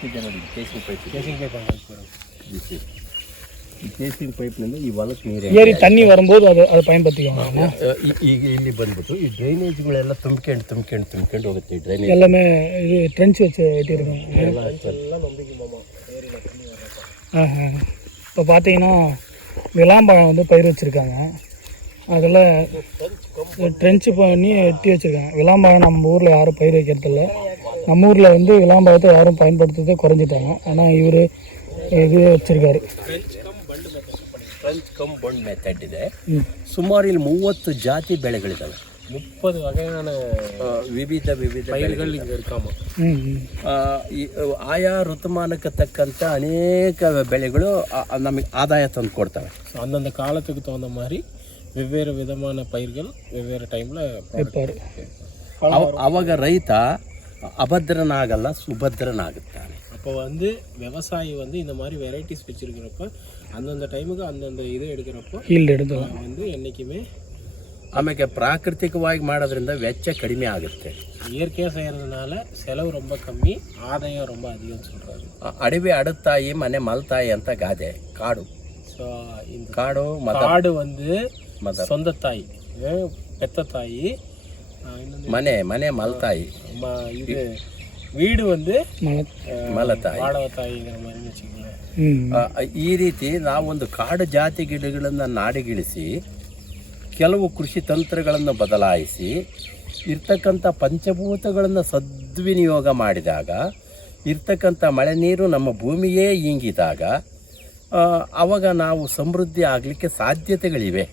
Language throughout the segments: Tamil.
ಪೈಪ್ ಇದೆ ನೋಡಿ, ಕೇಸಿಂಗ್ ಪೈಪ್. ಈ ಕೇಸಿಂಗ್ ಪೈಪ್ನಿಂದ ಈ ಹೊಲಕ್ಕೆ ನೀರು ಏರಿ ತಣ್ಣಿ வரும்போது ಅದು பயன்படுத்திக்கோங்க. ಈಗ ಇಲ್ಲಿ ಬಂದ್ಬಿಟ್ಟು ಈ ಡ್ರೈನೇಜ್ಗಳೆಲ್ಲ ತುಂಬ್ಕೊಂಡು ಹೋಗುತ್ತೆ. ಈ ಡ್ರೈನೇಜ್ எல்லாமே இது ட்ரென்ச் வச்சு வெட்டியிருக்காங்க. இப்போ பார்த்தீங்கன்னா விளாம்பழம் வந்து பயிர் வச்சுருக்காங்க. அதில் ட்ரென்ச்சு பண்ணி வெட்டி வச்சுருக்காங்க. விளாம்பழம் நம்ம ஊரில் யாரும் பயிர் வைக்கிறதில்ல. நம்ம ஊரில் வந்து விளாம்பழத்தை யாரும் பயன்படுத்துறதே குறைஞ்சிட்டாங்க. ஆனால் இவர் இது வச்சுருக்காரு. ಫ್ರೆಂಚ್ ಕಮ್ ಬಂಡ್ ಮೆಥಡ್ ಇದೆ. ಸುಮಾರು ಇಲ್ಲಿ 30 ಜಾತಿ ಬೆಳೆಗಳಿದ್ದಾವೆ. 30 வகையான ವಿವಿಧ பயிர்கள் இங்கே இருக்காம. ಆಯಾ ಋತುಮಾನಕ್ಕೆ ತಕ್ಕಂಥ ಅನೇಕ ಬೆಳೆಗಳು ನಮಗೆ ಆದಾಯ ತಂದು ಕೊಡ್ತವೆ. அந்தந்த காலத்துக்கு தகுந்த மாதிரி வெவ்வேறு விதமான பயிர்கள் வெவ்வேறு டைமில் வைப்பார். ಅವಾಗ ರೈತ ಅಭದ್ರನಾಗಲ್ಲ, ಸುಭದ್ರನಾಗುತ್ತಾನೆ. அப்போ வந்து விவசாயி வந்து இந்த மாதிரி வெரைட்டிஸ் வச்சுருக்கிறப்ப அந்தந்த டைமுக்கு அந்தந்த இது எடுக்கிறப்போ ஈல்டு எடுக்கலாம் வந்து என்றைக்குமே. ಆಮೇಲೆ ಪ್ರಾಕೃತಿಕವಾಗಿ ಮಾಡೋದ್ರಿಂದ ವೆಚ್ಚ ಕಡಿಮೆ ಆಗುತ್ತೆ. இயற்கையாக செய்கிறதுனால செலவு ரொம்ப கம்மி, ஆதாயம் ரொம்ப அதிகம்னு சொல்கிறாரு. ಅಡವಿ ಅಡತಾಯಿ ಮನೆ ಮಲ್ತಾಯಿ ಅಂತ ಗಾದೆ. ಕಾಡು, ஸோ இந்த ಕಾಡು காடு வந்து சொந்த தாய், பெத்த தாய். ಮನೆ ಮನೆ ಮಲ್ತಾಯಿ, இது வீடு வந்து ಮಲತಾಯಿ, வாடகை தாಯಿங்கிற மாதிரி வச்சுக்கோங்களேன். ಈ ರೀತಿ ನಾವೊಂದು ಕಾಡು ಜಾತಿ ಗಿಡಗಳನ್ನು ನಾಡಿಗಿಳಿಸಿ ಕೆಲವು ಕೃಷಿ ತಂತ್ರಗಳನ್ನು ಬದಲಾಯಿಸಿ ಇರ್ತಕ್ಕಂಥ ಪಂಚಭೂತಗಳನ್ನು ಸದ್ವಿನಿಯೋಗ ಮಾಡಿದಾಗ ಇರ್ತಕ್ಕಂಥ ಮಳೆ ನೀರು ನಮ್ಮ ಭೂಮಿಯೇ ಇಂಗಿದಾಗ ಅವಾಗ ನಾವು ಸಮೃದ್ಧಿ ಆಗಲಿಕ್ಕೆ ಸಾಧ್ಯತೆಗಳಿವೆ.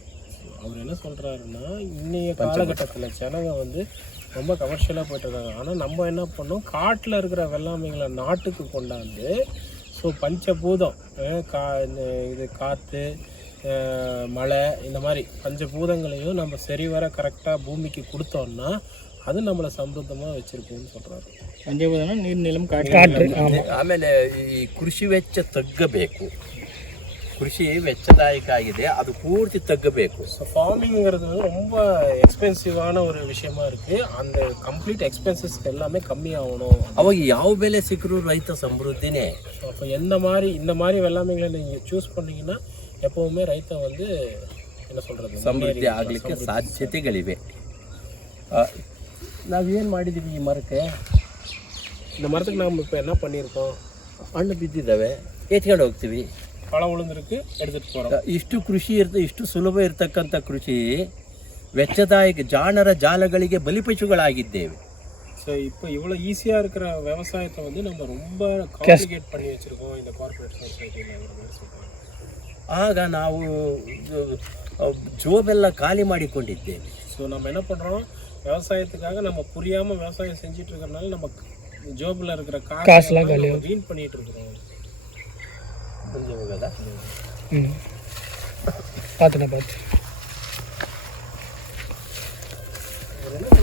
அவர் என்ன சொல்கிறாருன்னா, இன்றைய காலகட்டத்தில் ஜனங்க வந்து ரொம்ப கமர்ஷியலாக போயிட்டுருக்காங்க. ஆனால் நம்ம என்ன பண்ணோம், காட்டில் இருக்கிற வெள்ளாமைகளை நாட்டுக்கு கொண்டாந்து ஸோ பஞ்சபூதம், இது காற்று, மழை, இந்த மாதிரி பஞ்சபூதங்களையும் நம்ம சரிவர கரெக்டாக பூமிக்கு கொடுத்தோம்னா அது நம்மளை ಸಮೃದ್ಧமாக வச்சுருக்குன்னு சொல்கிறாரு. பஞ்சபூதம்னா நீர், நிலம், காற்று. ಆಮೇಲೆ ಈ ಕೃಷಿ ವೆಚ್ಚ ತಗ್ಗಬೇಕು. ಕೃಷಿ ವೆಚ್ಚದಾಯಕ ಆಗಿದೆ, ಅದು ಪೂರ್ತಿ ತಗ್ಗಬೇಕು. ஸோ ஃபார்மிங்கிறது வந்து ரொம்ப எக்ஸ்பென்சிவான ஒரு விஷயமா இருக்குது. அந்த கம்ப்ளீட் எக்ஸ்பென்சஸ் எல்லாமே கம்மியாகணும். ಅವಾಗ ಯಾವ ಬೆಲೆ ಸಿಕ್ಕರೂ ರೈತ ಸಮೃದ್ಧಿನೇ. அப்போ இந்த மாதிரி வெள்ளாமைகளை நீங்கள் சூஸ் பண்ணிங்கன்னா எப்போவுமே ரைத்த வந்து என்ன சொல்கிறது, ಸಮೃದ್ಧಿ ಆಗಲಿಕ್ಕೆ ಸಾಧ್ಯತೆಗಳಿವೆ. ನಾವೇನು ಮಾಡಿದ್ದೀವಿ ಈ ಮರಕ್ಕೆ? இந்த மரத்துக்கு நாம் இப்போ என்ன பண்ணியிருக்கோம், ಹಣ್ಣು ಬಿದ್ದಿದ್ದಾವೆ, ಎತ್ಕೊಂಡು ಹೋಗ್ತೀವಿ. பழம் விழுந்திருக்கு, எடுத்துகிட்டு போகிறோம். ಇಷ್ಟು ಕೃಷಿ ಇಷ್ಟು ಸುಲಭ ಇರತಕ್ಕಂಥ ಕೃಷಿ ವೆಚ್ಚದಾಯಕ ಜಾಣರ ಜಾಲಗಳಿಗೆ ಬಲಿಪಶುಗಳಾಗಿದ್ದೇವೆ. ஸோ இப்போ இவ்வளோ ஈஸியாக இருக்கிற விவசாயத்தை வந்து நம்ம ரொம்ப காம்ப்ளிகேட் பண்ணி வச்சுருக்கோம் இந்த கார்பரேட் சொசைட்டியில் சொல்கிறாங்க. ಆಗ ನಾವು ಜೋಬೆಲ್ಲ ಖಾಲಿ ಮಾಡಿಕೊಂಡಿದ್ದೇವೆ. ஸோ நம்ம என்ன பண்ணுறோம், விவசாயத்துக்காக நம்ம புரியாமல் விவசாயம் செஞ்சுட்டு இருக்கிறனால நம்ம ஜோபில் இருக்கிற காசுலாம் வீண் பண்ணிகிட்டு இருக்கிறோம்.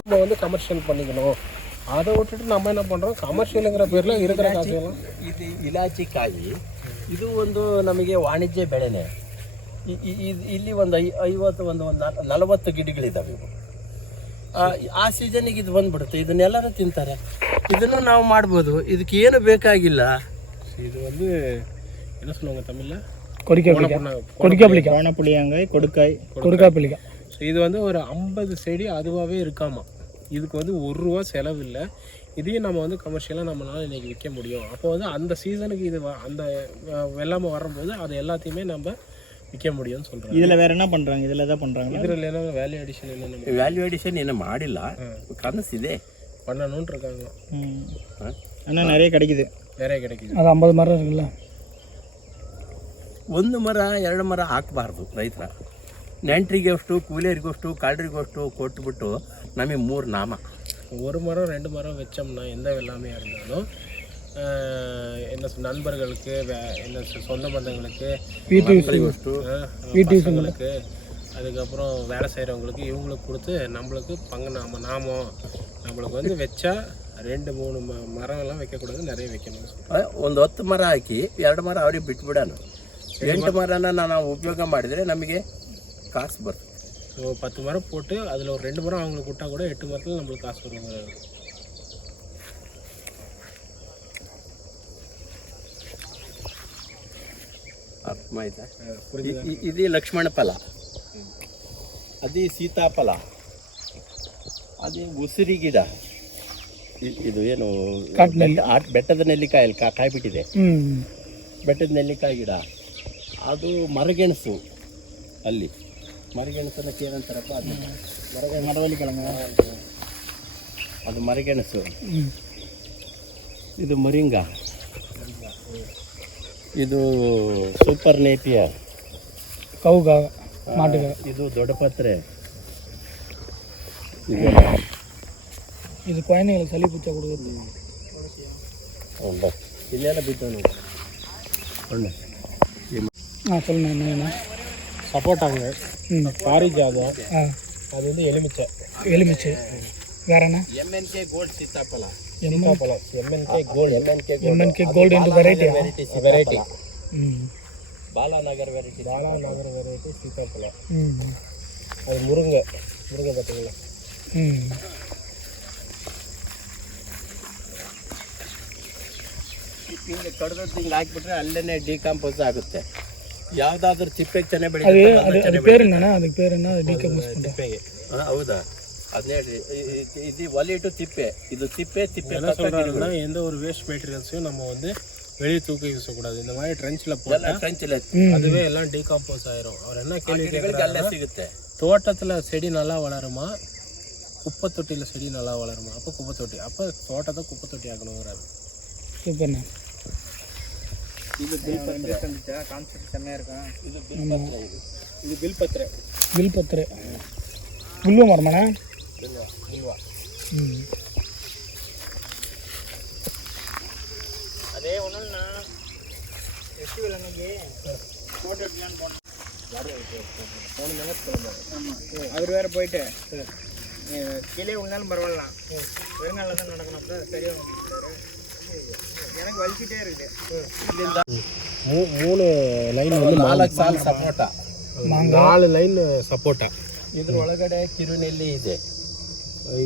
நம்ம வந்து கமர்ஷியல் பண்ணிக்கணும். அதை விட்டுட்டு நம்ம என்ன பண்ணுறோம், கமர்ஷியலுங்கிற பேரில் இருக்கிற காசெல்லாம். ಇದು ಇಲಾಚಿ ಕಾಯಿ, ಇದು ಒಂದು ನಮಗೆ ವಾಣಿಜ್ಯ ಬೆಳೆನೇ. ಇಲ್ಲಿ ಒಂದು 50 ಒಂದು 40 ಗಿಡಗಳಿದ್ದಾವೆ. ಇವು ಆ ಸೀಸನಿಗೆ ಇದು ಬಂದ್ಬಿಡುತ್ತೆ. ಇದನ್ನೆಲ್ಲರೂ ತಿಂತಾರೆ. ಇದನ್ನು ನಾವು ಮಾಡ್ಬೋದು, ಇದಕ್ಕೆ ಏನು ಬೇಕಾಗಿಲ್ಲ. இது வந்து என்ன சொல்லுவாங்க தமிழில், கொடிக்காய், கொடுக்காய். ஸோ இது வந்து ஒரு 50 செடி அதுவாகவே இருக்காமா. இதுக்கு வந்து ₹1 செலவு இல்லை. இதையும் நம்ம வந்து கமர்ஷியலாக நம்மளால் இன்றைக்கி விற்க முடியும். அப்போ வந்து அந்த சீசனுக்கு இது அந்த வெள்ளாமை வரும்போது அது எல்லாத்தையுமே நம்ம விற்க முடியும்னு சொல்கிறாங்க. இதில் வேறு என்ன பண்ணுறாங்க, இதில் எதாவது பண்ணுறாங்க? இதில் என்ன வேல்யூ அடிஷன், என்ன ವ್ಯಾಲ್ಯೂ ಅಡಿಷನ್ ಏನು ಮಾಡಿಲ್ಲ, ಕನಸಿದೆ, பண்ணணும்னு இருக்காங்க. ஆனால் நிறைய கிடைக்குது. ಅದು 50 மரம் இருக்குல்ல. ಒಂದು ಮರ 2 ಮರ ಹಾಕಬಾರ್ದು. ರೈತರ ನೆಂಟರಿಗಷ್ಟು, ಕೂಲಿಯರಿಗಷ್ಟು, ಕಾಡ್ರಿಗಷ್ಟು ಕೊಟ್ಬಿಟ್ಟು ನಮಗೆ 3 ನಾಮ. 1 மரம் 2 மரம் வச்சோம்னா எந்த வெள்ளாமையாக இருந்தாலும் என்ன நண்பர்களுக்கு, என்ன சொந்த பந்தங்களுக்கு, வீட்டுக்கு, அதுக்கப்புறம் வேலை செய்கிறவங்களுக்கு, இவங்களுக்கு கொடுத்து நம்மளுக்கு பங்கு நாமம் நம்மளுக்கு வந்து வச்சா 2-3 மரங்கள்லாம் வைக்கக்கூடாது, நிறைய வைக்கணும். ಒಂದು 10 ಮರ ಹಾಕಿ 2 ಮರ ಅವ್ರಿಗೆ ಬಿಟ್ಬಿಡೋಣ. 8 ಮರನ ನಾವು ಉಪಯೋಗ ಮಾಡಿದರೆ ನಮಗೆ காசு வரும். ஸோ 10 மரம் போட்டு அதில் ஒரு 2 மரம் அவங்களுக்கு விட்டால் கூட 8 மரத்தில் நம்மளுக்கு காசு வருவாங்க. ಆಯ್ತಾ ಇದು ಲಕ್ಷ್ಮಣ ಫಲ, ಅದೇ ಸೀತಾಫಲ, ಅದೇ ಉಸಿರಿ ಗಿಡ, ಇದು ಏನು ಬೆಟ್ಟದ ನೆಲ್ಲಿಕಾಯಲ್ಲಿ ಕಾಯಿ ಬಿಟ್ಟಿದೆ, ಬೆಟ್ಟದ ನೆಲ್ಲಿಕಾಯಿ ಗಿಡ, ಅದು ಮರಗೆಣಸು. ಅಲ್ಲಿ ಮರಗೆಣಸನ್ನ ಏನಂತಾರಪ್ಪ, ಅದು ಮರವಳ್ಳಿಗಳನ್ನ, ಅದು ಮರಗೆಣಸು. ಇದು ಮರಿಂಗ, ಇದು ಸೂಪರ್ ನೇಪಿಯರ್, ಕೌಗ ಮಾಟಿಗ, ಇದು ದೊಡ್ಡಪತ್ರೆ. இது குழந்தைங்களுக்கு சளி பிடிச்சா கொடுக்குறது. இல்லைன்னா ಬಿಟ್ಟು ஒன்று சொல்லுண்ணா என்னண்ணா? சப்போட்டாங்க, பாரிஜாதம், அது வந்து எலுமிச்சை. எலுமிச்சை வேறண்ணா? MNK கோல்ட் சீத்தாப்பழம். சீத்தாப்பழம் MNK கோல்டு என்று வெரைட்டி. பாலாநகர் வெரைட்டி. சீத்தாப்பழம். அது முருங்கை பார்த்தீங்களா? ಹಿಂಗೆ ಕಡ್ದದ್ದು ಹಿಂಗೆ ಹಾಕಿಬಿಟ್ರೆ ಅಲ್ಲೇ ಡಿಕಾಂಪೋಸ್ ಆಗುತ್ತೆ. ಯಾವುದಾದ್ರೂ ತಿಪ್ಪೆಗೆ ಚೆನ್ನಾಗಿ அது ಬೆಳೀತದೆ. அது பேர் என்னண்ணா? அதுக்கு பேர் என்ன? டீகம்போஸ் ತಿಪ್ಪೆಗೆ. ಹೌದಾ? ಅದನ್ನೇ ಇದು ಒಲೆ ಇಟ್ಟು ತಿಪ್ಪೆ, இது திப்பே என்ன சொல்றாங்கன்னா, எந்த ஒரு வேஸ்ட் மெட்டீரியல்ஸையும் நம்ம வந்து வெளியே தூக்கி வீசக்கூடாது. இந்த மாதிரி ட்ரென்ச்சில் போட்டால் ட்ரெಂಚಲ್ಲಿ அதுவே எல்லாம் டீகாம்போஸ் ஆயிரும். அவர் என்ன கேள்வி ಅಲ್ಲೇ ಸಿಗುತ್ತೆ. தோட்டத்தில் செடி நல்லா வளருமா, குப்பை தொட்டியில் செடி நல்லா வளருமா? அப்போ குப்பை தொட்டி, அப்போ தோட்டத்தை குப்பை தொட்டி ஆக்கணுங்கிறாரு. சூப்பர்ண்ணா. ಇದು ಕಾನ್ಸೆಪ್ಟ್ ಚೆನ್ನಾಗಿ இருக்கா? ಇದು ಬಿಲ್ಪತ್ರೆ. ಬಿಲ್ಪತ್ರೆ ಬಿಲ್ವ ಮರಮಣ್ಣ? ಬಿಲ್ವಾ. ಅದೇ ಒಂದೊಂದು ಎಷ್ಟು ಇಲ್ಲ ನನಗೆ ஃபோட்டோ எடுக்கலான்னு போனேன். அவர் வேறு போயிட்டு கீழே விழுந்தாலும் பரவாயில்ல, வெறுங்காலில் தான் நடக்கணும், அப்போ சரியாக எனக்கு வலிக்கிட்டே இருக்குது. 3 லைன் வந்து 4 ಸಾಲು ಸಪೋಟ, 4 லைன் ಸಪೋಟ. ಇದ್ರ ಒಳಗಡೆ ಕಿರುನೆಲ್ಲಿ ಇದೆ.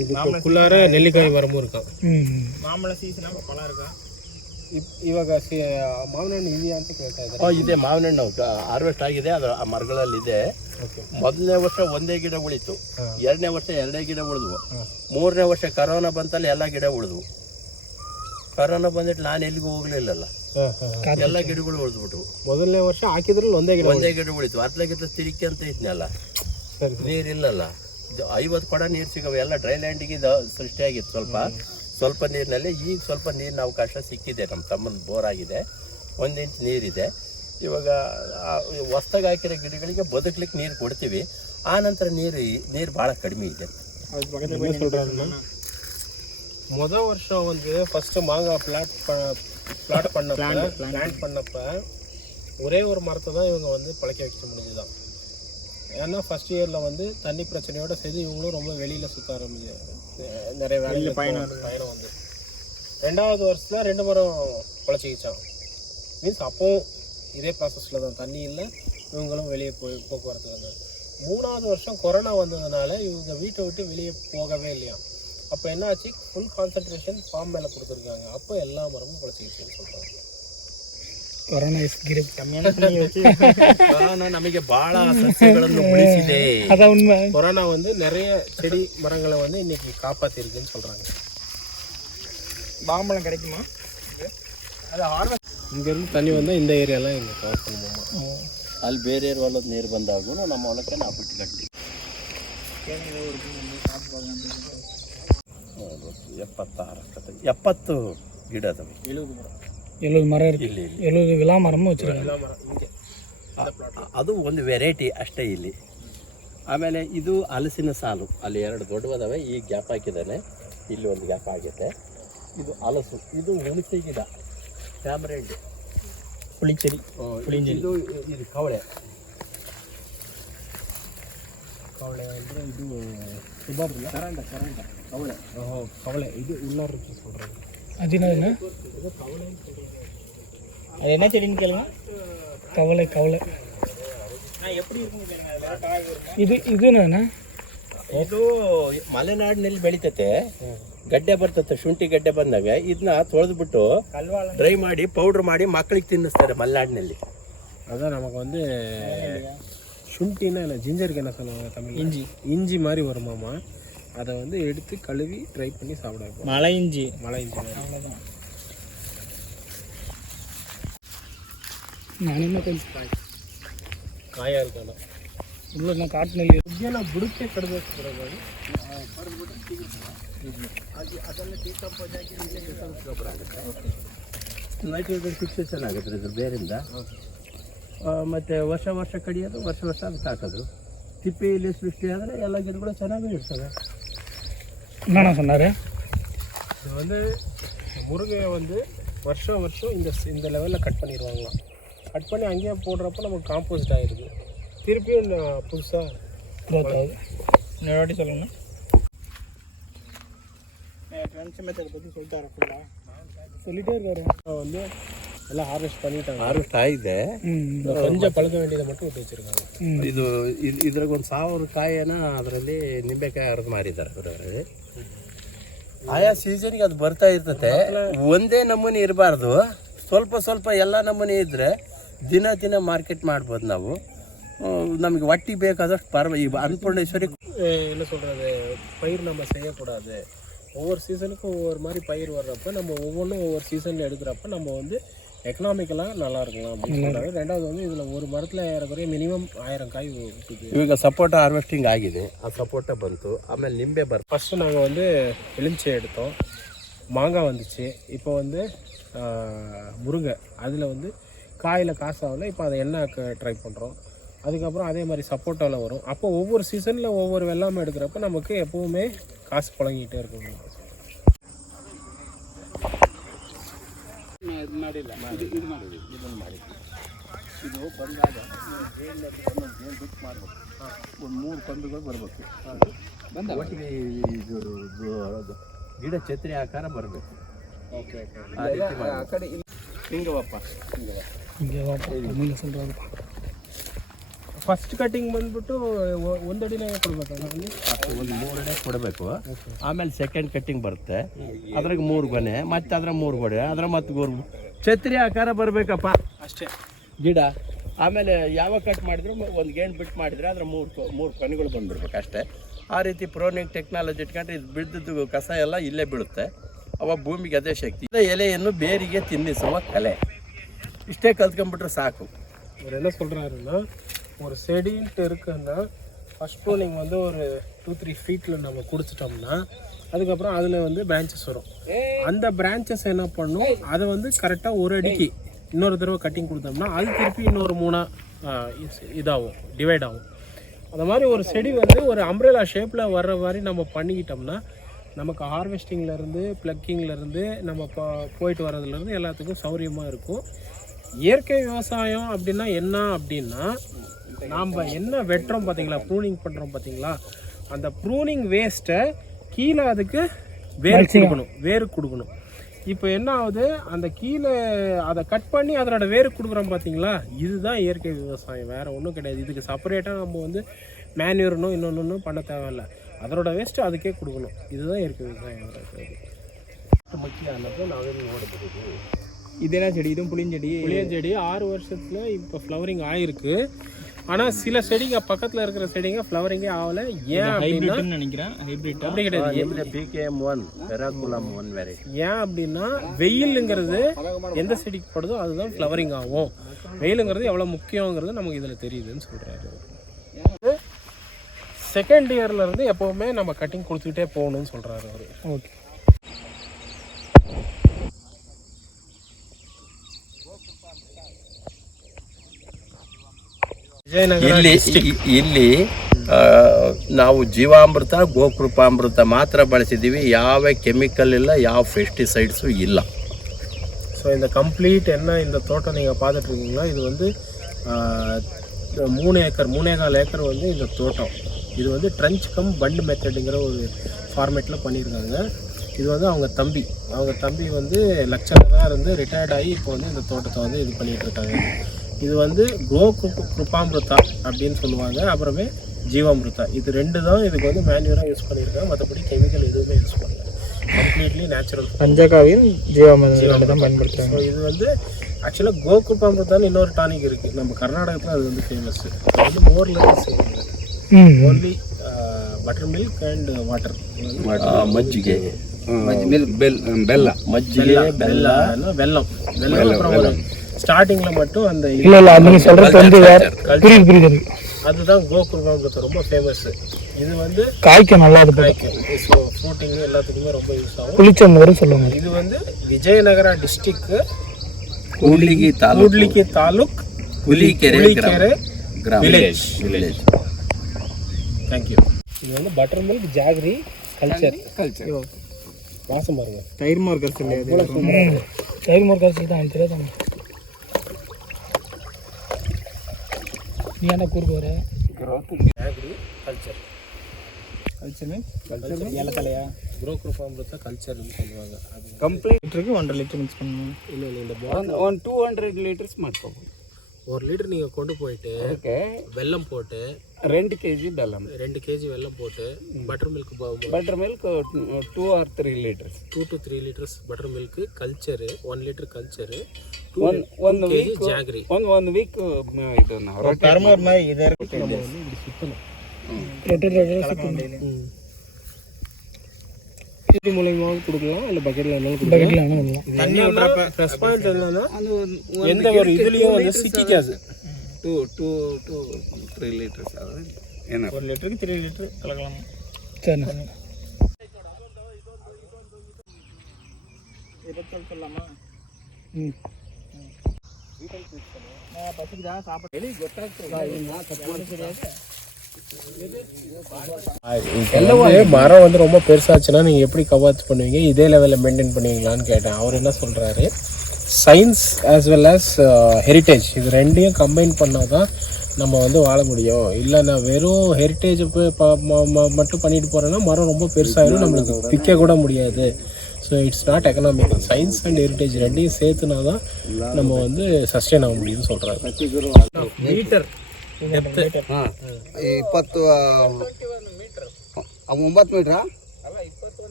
ಇದಕ್ಕುள்ளார நெல்லிக்காய் மரமும் இருக்கா. மாம்பழ சீசன் பழம் இருக்கா? ಇವಾಗ ಮಾವಿನ ಹಣ್ಣು ಇದೆಯಾ ಅಂತ ಕೇಳ್ತಾ ಇದ್ದಾರೆ. ಇದೆ ಮಾವಿನ ಹಣ್ಣು ಹಾರ್ವೆಸ್ಟ್ ಆಗಿದೆ, ಅದು ಆ ಮರಗಳಲ್ಲಿದೆ. ಮೊದಲನೇ ವರ್ಷ ಒಂದೇ ಗಿಡ ಉಳಿತು, 2ನೇ ವರ್ಷ 2 ಗಿಡ ಉಳಿದ್ವು, 3ನೇ ವರ್ಷ ಕರೋನಾ ಬಂತಲ್ಲಿ ಎಲ್ಲ ಗಿಡ ಉಳಿದ್ವು. ಕರೋನಾ ಬಂದಿಟ್ಟು ನಾನು ಎಲ್ಲಿಗೂ ಹೋಗ್ಲಿಲ್ಲಲ್ಲ, ಎಲ್ಲ ಗಿಡಗಳು ಉಳಿದ್ಬಿಟ್ವು. ಮೊದಲನೇ ವರ್ಷ ಹಾಕಿದ್ರಲ್ಲಿ ಒಂದೇ ಗಿಡ ಉಳಿತು. ಅತ್ಲಾಗಿದ್ದ ತಿರುಗಿ ಅಂತ ಇದ್ನಲ್ಲ, ನೀರಿಲ್ಲಲ್ಲ, 50 ಕೊಡ ನೀರು ಸಿಗವೆ, ಎಲ್ಲ ಡ್ರೈ ಲ್ಯಾಂಡಿಗೆ ಸೃಷ್ಟಿಯಾಗಿತ್ತು. ಸ್ವಲ್ಪ ನೀರಿನಲ್ಲಿ ಈಗ ಸ್ವಲ್ಪ ನೀರಿನ ಅವಕಾಶ ಸಿಕ್ಕಿದೆ. ನಮ್ಮ ತಮ್ಮನ ಬೋರ್ ಆಗಿದೆ, 1 ಇಂಚ್ ನೀರಿದೆ. ಇವಾಗ ಹೊಸ್ದಾಗಿ ಹಾಕಿರೋ ಗಿಡಗಳಿಗೆ ಬದುಕಲಿಕ್ಕೆ ನೀರು ಕೊಡ್ತೀವಿ. ಆ ನಂತರ ನೀರು ಭಾಳ ಕಡಿಮೆ ಇದೆ. முதல் வருஷம் வந்து ஃபஸ்ட்டு மாங்காய் பிளான்ட் பண்ணப்ப ஒரே ஒரு மரத்தை தான் இவங்க வந்து பழக்க வைக்க முடிஞ்சுதான். ஏன்னா ஃபஸ்ட் இயரில் வந்து தண்ணி பிரச்சனையோட சரி இவங்களும் ரொம்ப வெளியில் சுற்ற ஆரம்பிச்சு நிறைய வேலையில் பயணம் வந்து 2வது வருஷத்தில் 2 மரம் பழச்சிக்கிச்சான். மீன்ஸ் அப்போவும் இதே ப்ராசஸில் தான், தண்ணி இல்லை, இவங்களும் வெளியே போக்குவரத்து இருந்தாங்க. 3வது வருஷம் கொரோனா வந்ததுனால இவங்க வீட்டை விட்டு வெளியே போகவே இல்லையா. அப்போ என்ன ஆச்சு, ஃபுல் கான்சன்ட்ரேஷன் ஃபார்ம் மேலே கொடுத்துருக்காங்க. அப்போ எல்லா மரமும் பழச்சிக்கிச்சுன்னு சொல்கிறாங்க. ಕೊರೋನಾ ಕೊರೋನಾ ನಮಗೆ ಬಹಳ ಸಸ್ಯಗಳನ್ನು ಉಳಿಸಿದೆ. அதான் உண்மை. கொரோனா வந்து நிறைய செடி மரங்களை வந்து இன்னைக்கு காப்பாற்றிருக்குன்னு சொல்கிறாங்க. மாம்பழம் கிடைக்குமா? அது ஹார்வெஸ்ட் இங்கேருந்து தண்ணி வந்தால் இந்த ஏரியாலாம் இங்கே கவர் பண்ணுவோமா? ಅಲ್ಲಿ ಬೇರೆ ಹೊಲದ ನೀರು ಬಂದಾಗೂ ನಮ್ಮ ಹೊಲಕ್ಕೆ ನಾವು ಬಿಟ್ಟು ಕಟ್ಟಿ 70 ಗಿಡ ಅದಾವೆ. 70 ಮರ ಇருக்கு. ಇಲ್ಲಿ 70 ವಿಲಾ ಮರಮೂ ವச்சிருக்காங்க. ಅದು ಒಂದು ವೆರೈಟಿ ಅಷ್ಟೇ ಇಲ್ಲಿ. ಆಮೇಲೆ ಇದು ಹಲಸಿನ ಸಾಲು, ಅಲ್ಲಿ 2 ದೊಡ್ಡವದಾವೆ, ಈ ಗ್ಯಾಪ್ ಹಾಕಿದ್ದಾನೆ, ಇಲ್ಲಿ ಒಂದು ಗ್ಯಾಪ್ ಆಗಿದೆ. ಇದು ಹಲಸು, ಇದು ಹುಣಸೆ ಗಿಡ, ಟ್ಯಾಮರೆಂಡ್, புளிச்செடி. ಇದು ಕವಳೆ. ಕವಳೆ ಅಂದರೆ ಇದು ಸುಬಾರ್ದು ಕವಳೆ. ಕವಳೆ ಇದು உள்ளார இருக்கு சொல்கிறாங்க. அது என்ன? இது கவலைன்னு சொல்கிறாங்க. அது என்ன செடின்னு கேளுங்க. கவலை. எப்படி இருக்குன்னு கேளுங்க. ಇದು ಏನಣ್ಣ? ಇದು ಮಲೆನಾಡಿನಲ್ಲಿ ಬೆಳೀತತೆ, ಗಡ್ಡೆ ಬರ್ತತೆ, ಶುಂಠಿ ಗಡ್ಡೆ ಬಂದಾಗ ಇದನ್ನ ತೊಳೆದ್ಬಿಟ್ಟು ಡ್ರೈ ಮಾಡಿ ಪೌಡ್ರ್ ಮಾಡಿ ಮಕ್ಕಳಿಗೆ ತಿನ್ನಿಸ್ತಾರೆ ಮಲೆನಾಡಿನಲ್ಲಿ. அதான் நமக்கு வந்து சுண்டின்னா என்ன, ஜிஞ்சருக்கு என்ன சொல்லுவாங்க தமிழ்? இஞ்சி. இஞ்சி மாதிரி வருமாமா. அதை வந்து எடுத்து கழுவி ட்ரை பண்ணி சாப்பிட வைப்போம். மலை இஞ்சி. மலை இஞ்சி அவ்வளோதான். நானே கொஞ்சம் காயாக இருக்கணும். ಇಲ್ಲ ಕಾಟು ನೆಲ್ಲಿ ಇದೆಲ್ಲ ಬುಡಕ್ಕೆ ಕಡಬೇಕು ಅದೆಲ್ಲ ಡಿಕಂಪೋಸ್ ಆಗಿ ಗೊಬ್ಬರ ಆಗುತ್ತೆ. ನೈಟ್ರೋಜನ್ ಫಿಕ್ಸೇಷನ್ ಆಗುತ್ತೆ ಇದ್ರ ಬೇರಿಂದ. ಮತ್ತು ವರ್ಷ ಕಡಿಯೋದು, ವರ್ಷ ಅದು ಸಾಕೋದು. ತಿಪ್ಪೆಯಲ್ಲಿ ಸೃಷ್ಟಿ ಆದರೆ ಎಲ್ಲ ಗಿಡಗಳು ಚೆನ್ನಾಗಿ ಇರ್ತವೆ. என்னண்ணா சொன்னார்? இது வந்து முருங்கையை வந்து வருஷம் இந்த லெவலில் கட் பண்ணிடுவாங்களாம். கட் பண்ணி அங்கேயே போடுறப்ப நமக்கு காம்போஸ்ட் ஆகிடுது. திருப்பியும் புதுசாக க்ரோத் ஆகுது. இன்னொரு வாட்டி சொல்லுங்கண்ணா. ஃப்ரெண்ட்ஸ் மெத்தட் பற்றி சொல்லிட்டாரு ஃபுல்லாக சொல்லிகிட்டே இருக்காரு. வந்து எல்லாம் ஹார்வெஸ்ட் பண்ணிட்டாங்க. ಹಾರ್ವೆಸ್ಟ್ ಆಗಿದೆ. கொஞ்சம் ಪಳಕ வேண்டியதை மட்டும் விட்டு வச்சிருக்காங்க. ಇದು ಇದ್ರಾಗ ಒಂದು 1000 ಕಾಯಿನ ಅದರಲ್ಲಿ ನಿಂಬೆಕಾಯಿ ಹರಿದು ಮಾರಿದ್ದಾರೆ ಅವರಲ್ಲಿ. ಆಯಾ ಸೀಸನ್ಗೆ ಅದು ಬರ್ತಾ ಇರ್ತತೆ. ಒಂದೇ ನಮೂನಿ ಇರಬಾರ್ದು, ಸ್ವಲ್ಪ ಎಲ್ಲ ನಮೂನಿ ಇದ್ದರೆ ದಿನ ಮಾರ್ಕೆಟ್ ಮಾಡ್ಬೋದು ನಾವು. நமக்கு வட்டி ಬೇಕಾದಷ್ಟು பரவாயில்ல. இப்போ அன்னபூர்ணேஸ்வரி என்ன சொல்கிறது, பயிர் நம்ம செய்யக்கூடாது. ஒவ்வொரு சீசனுக்கும் ஒவ்வொரு மாதிரி பயிர் வர்றப்ப நம்ம ஒவ்வொன்றும் ஒவ்வொரு சீசனில் எடுக்கிறப்ப நம்ம வந்து எக்கனாமிக்கலாக நல்லா இருக்கலாம் அப்படின்னு சொல்கிறாங்க. ரெண்டாவது வந்து இதில் ஒரு மரத்தில் ஏறக்குறைய மினிமம் 1000 ಕಾಯಿ ಹೋಗ್ತಿದೆ. ಈಗ ಸಪೋಟ ಹಾರ್ವೆಸ್ಟಿಂಗ್ ಆಗಿದೆ, ಆ ಸಪೋಟ ಬಂತು, ಆಮೇಲೆ ನಿಂಬೆ ಬಂತು. ஃபஸ்ட்டு நாங்கள் வந்து எலுமிச்சை எடுத்தோம், மாங்காய் வந்துச்சு. இப்போ வந்து முருங்கை, அதில் வந்து காயில் காசாவில் இப்போ அதை எண்ணெய் ட்ரை பண்ணுறோம். அதுக்கப்புறம் அதே மாதிரி சப்போட்டாவில் வரும். அப்போ ஒவ்வொரு சீசனில் ஒவ்வொரு வெள்ளாமை எடுக்கிறப்ப நமக்கு எப்போவுமே காசு புழங்கிட்டே இருக்கும். ಇದು ಬಂದಾಗ ಬಿಟ್ಟು ಮಾಡಬೇಕು. ಒಂದು 3 ಕೊಂಬೆಗಳು ಬರಬೇಕು. ಒಟ್ಟಿಗೆ ಇದು ಗಿಡ ಛತ್ರಿ ಆಕಾರ ಬರಬೇಕು. ಓಕೆ ಆ ಕಡೆ ಹಿಂಗವಪ್ಪ ಫಸ್ಟ್ ಕಟಿಂಗ್ ಬಂದ್ಬಿಟ್ಟು 1 ಅಡಿನೇ ಕೊಡ್ಬೇಕಲ್ಲ, ಒಂದು 3 ಅಡಿ ಕೊಡಬೇಕು. ಆಮೇಲೆ ಸೆಕೆಂಡ್ ಕಟ್ಟಿಂಗ್ ಬರುತ್ತೆ, ಅದ್ರಾಗ 3 ಗೊನೆ, ಮತ್ತೆ ಅದ್ರ 3 ಗೊನೆ, ಅದ್ರ ಮತ್ತೆ ಛತ್ರಿ ಆಕಾರ ಬರಬೇಕಪ್ಪ ಅಷ್ಟೇ ಗಿಡ. ಆಮೇಲೆ ಯಾವಾಗ ಕಟ್ ಮಾಡಿದ್ರು ಒಂದು ಗೇಣು ಬಿಟ್ಟು ಮಾಡಿದರೆ ಅದ್ರ 3 ಕೊನೆಗಳು ಬಂದ್ಬಿಡ್ಬೇಕು ಅಷ್ಟೇ. ಆ ರೀತಿ ಪ್ರೋನಿಂಗ್ ಟೆಕ್ನಾಲಜಿ ಇಟ್ಕೊಂಡ್ರೆ ಇದು ಬಿಡ್ದಿದ್ದು ಕಸ ಎಲ್ಲ ಇಲ್ಲೇ ಬೀಳುತ್ತೆ. ಅವಾಗ ಭೂಮಿಗೆ ಅದೇ ಶಕ್ತಿ. ಎಲೆಯನ್ನು ಬೇರಿಗೆ ತಿನ್ನಿಸುವ ಕಲೆ. ಇಷ್ಟೇ ಕಲ್ತ್ಕೊಂಡ್ಬಿಟ್ರೆ ಸಾಕು. அவர் என்ன சொல்கிறாருன்னா, ஒரு செடின்ட்டு இருக்குன்னா ஃபஸ்ட் ப்ரூனிங் வந்து ஒரு 2-3 ஃபீட்டில் நம்ம கொடுத்துட்டோம்னா அதுக்கப்புறம் அதில் வந்து பிரான்ச்சஸ் வரும். அந்த பிரான்ச்சஸ் என்ன பண்ணும், அதை வந்து கரெக்டாக 1 அடிக்கு இன்னொரு தடவை கட்டிங் கொடுத்தோம்னா அது திருப்பி இன்னொரு 3 இதாகும், டிவைட் ஆகும். அந்த மாதிரி ஒரு செடி வந்து ஒரு அம்ப்ரெலா ஷேப்பில் வர்ற மாதிரி நம்ம பண்ணிக்கிட்டோம்னா நமக்கு ஹார்வெஸ்டிங்லேருந்து ப்ளக்கிங்லேருந்து நம்ம போயிட்டு வர்றதுலேருந்து எல்லாத்துக்கும் சௌரியமாக இருக்கும். இயற்கை விவசாயம் அப்படின்னா என்ன அப்படின்னா, நாம் என்ன வெட்டுறோம் பார்த்தீங்களா, ப்ரூனிங் பண்ணுறோம் பார்த்தீங்களா, அந்த ப்ரூனிங் வேஸ்ட்டை கீழே அதுக்கு வேறு கொடுக்கணும். இப்போ என்ன ஆகுது, அந்த கீழே அதை கட் பண்ணி அதனோட வேறு கொடுக்குறோம் பார்த்தீங்களா, இதுதான் இயற்கை விவசாயம், வேறு ஒன்றும் கிடையாது. இதுக்கு செப்பரேட்டாக நம்ம வந்து மேன்யூர்னும் இன்னொன்று பண்ண தேவையில்லை, அதனோட வேஸ்ட்டு அதுக்கே கொடுக்கணும். இதுதான் இயற்கை விவசாயம். ಮುಖ್ಯ ಅನ್ನೋದು ನಾವೇನು ನೋಡಬಹುದು. இதே செடி, இதுவும் புளியஞ்செடி 6 வருஷத்தில் இப்போ ஃப்ளவரிங் ஆகிருக்கு. ஆனால் சில செடிங்க பக்கத்தில் இருக்கிற செடிங்க ஃப்ளவரிங்கே ஆகலை. ஏன் அப்படின்னா நினைக்கிறேன் ஹைப்ரிட் அப்படி கிடையாது. PKM1 பெராகுலம் 1 variety. ஏன் அப்படின்னா வெயிலுங்கிறது எந்த செடிக்கு படுதோ அதுதான் ஃப்ளவரிங் ஆகும். வெயிலுங்கிறது எவ்வளோ முக்கியங்கிறது நமக்கு இதில் தெரியுதுன்னு சொல்கிறாரு. செகண்ட் இயர்லேருந்து எப்போவுமே நம்ம கட்டிங் கொடுத்துக்கிட்டே போகணும்னு சொல்கிறாரு அவர். ஓகே. ಇಲ್ಲಿ ನಾವು ಜೀವಾಮೃತ, ಗೋಕೃಪಾಮೃತ ಮಾತ್ರ ಬಳಸಿದ್ದೀವಿ. ಯಾವ ಕೆಮಿಕಲ್ ಇಲ್ಲ, ಯಾವ ಪೆಸ್ಟಿಸೈಡ್ಸು ಇಲ್ಲ. ஸோ இந்த கம்ப்ளீட் என்ன இந்த தோட்டம் நீங்கள் பார்த்துட்ருக்கீங்களா, இது வந்து 3.25 ஏக்கர் வந்து இந்த தோட்டம். இது வந்து ட்ரென்ச் கம் பண்ட் மெத்தடுங்கிற ஒரு ஃபார்மேட்டில் பண்ணியிருக்காங்க. இது வந்து அவங்க தம்பி வந்து லெக்சரராக இருந்து ரிட்டையர்ட் ஆகி இப்போ வந்து இந்த தோட்டத்தை வந்து இது பண்ணிகிட்ருக்காங்க. இது வந்து கிருபாமிருதா அப்படின்னு சொல்லுவாங்க, அப்புறமே ஜீவாமிருதா. இது 2 தான் இதுக்கு வந்து மேன்யூராக யூஸ் பண்ணியிருக்காங்க. மற்றபடி கெமிக்கல் எதுவுமே யூஸ் பண்ணல. Completely natural. பஞ்சகாவியம் ஜீவாமிர்தம் தான் பயன்படுத்துகிறாங்க. ஸோ இது வந்து ஆக்சுவலாக கோகுல்பாமிர்தான் இன்னொரு டானிக் இருக்குது நம்ம கர்நாடகத்தில். அது வந்து ஃபேமஸ். அது வந்து மோர்லேருந்து செய்வாங்க. Only buttermilk and water. மಜ್ಜಿಗೆ, வெல்லம். அப்புறம் ஒரு ஸ்டார்டிங்கில் மட்டும் அந்த நீங்கள் சொல்கிறது வந்து புரியுது. அதுதான் கோகுல்பாமிர்தம் ரொம்ப ஃபேமஸ். இது வந்து காய்க்க நல்லா இருக்கும். ஸோ ஃப்ரூட்டிங் எல்லாத்துக்குமே ரொம்ப யூஸ் ஆகும். புளிச்சம்பூர் சொல்லுவாங்க. இது வந்து Vijayanagara district, Kudligi taluk, Hulikere village. Village. Thank you. இது வந்து பட்டர் மில்க் ஜாகரி கல்ச்சர். வாசம் பாருங்க. தயிர் மோர் கல்ச்சர் இல்லையா? தயிர் மோர் கல்ச்சர் தான் எனக்கு தெரியாது. நீ என்ன கூறுக்கு வர? Jaggery culture. கல்ச்சர் ஏலத்தலையா? கோகுல்பாமிர்தம் கல்ச்சர்னு சொல்லுவாங்க. அது ಕಂಪ್ಲೀಟ್ லிட்டருக்கு 1.5 லிட்டர் மிக்ஸ் பண்ணணும். இல்லை இந்த 200 ಲೀಟರ್ಸ್ ಮಾಡ್ಕೋಬೋದು. 1 லிட்டர் நீங்கள் கொண்டு போயிட்டு வெல்லம் போட்டு 2 kg ಬೆಲ್ಲಂ, 2 kg வெல்லம் போட்டு butter milk, butter milk 2 or 3 litres, 2 to 3 liters butter milk culture, 1 litre culture, 1 kg ಜಾಗರಿ. ಒಂದು ವೀಕ್ ಇದು ನಾವು ಟರ್ಮರ್ ಮೇಲೆ ಇದೆ இது மூலமாகவும் கொடுக்கலாம், இல்லை பக்கெட்டில் இருந்தாலும் கொடுக்கலாம். தண்ணி விட்றப்ப ப்ளஸ் பாயிண்ட் என்னன்னா எந்த ஒரு இதுலேயும் வந்து சிக்கிக்காது. 2 to 3 ಲೀಟರ್ಸ್ ಏನು 1 லிட்டருக்கு 3 லிட்டர் கலக்கலாம். சரி சொல்லலாமா? மரம் வந்து ரொம்ப பெருசாச்சுன்னா நீங்கள் எப்படி கவாச் பண்ணுவீங்க, இதே லெவலில் மெயின்டைன் பண்ணுவீங்களான்னு கேட்டேன். அவர் என்ன சொல்கிறாரு, science as well as heritage இது ரெண்டையும் கம்பைன் பண்ணால் தான் நம்ம வந்து வாழ முடியும். இல்லை நான் வெறும் ஹெரிட்டேஜை போய் மட்டும் பண்ணிட்டு போகிறேன்னா மரம் ரொம்ப பெருசாகிடும், நம்மளுக்கு விற்க கூட முடியாது. So it's not economical. Science and heritage ரெண்டையும் சேர்த்துனா தான் நம்ம வந்து சஸ்டெயின் ஆக முடியும்னு சொல்கிறாங்க. மீட்டர் டெப்த்து 9 ಮೀಟ್ರಾ?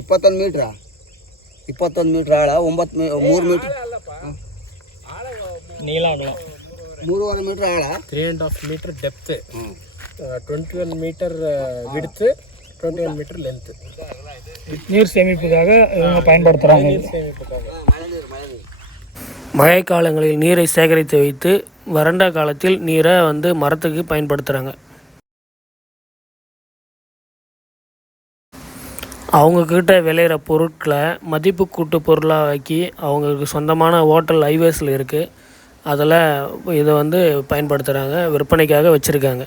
21 ಮೀಟ್ರಾ? 21 ಮೀಟ್ರ್ ಆಳ, 3 ಮೀಟ್ರ್ நீளம் ஆகலாம், 3.5 ಮೀಟ್ರ್ ಆಳ, 3.5 மீட்டர் டெப்த்து, 21 மீட்டர் விடுத்து, 21 மீட்டர் லென்த்து. நீர் சேமிப்புக்காக இவங்க பயன்படுத்துகிறாங்க. மழைக்காலங்களில் நீரை சேகரித்து வைத்து வறண்ட காலத்தில் நீரை வந்து மரத்துக்கு பயன்படுத்துகிறாங்க. அவங்கக்கிட்ட விளையிற பொருட்களை மதிப்பு கூட்டு பொருளாக ஆக்கி அவங்களுக்கு சொந்தமான ஹோட்டல் ஹைவேஸில் இருக்குது, அதில் இதை வந்து பயன்படுத்துகிறாங்க, விற்பனைக்காக வச்சுருக்காங்க.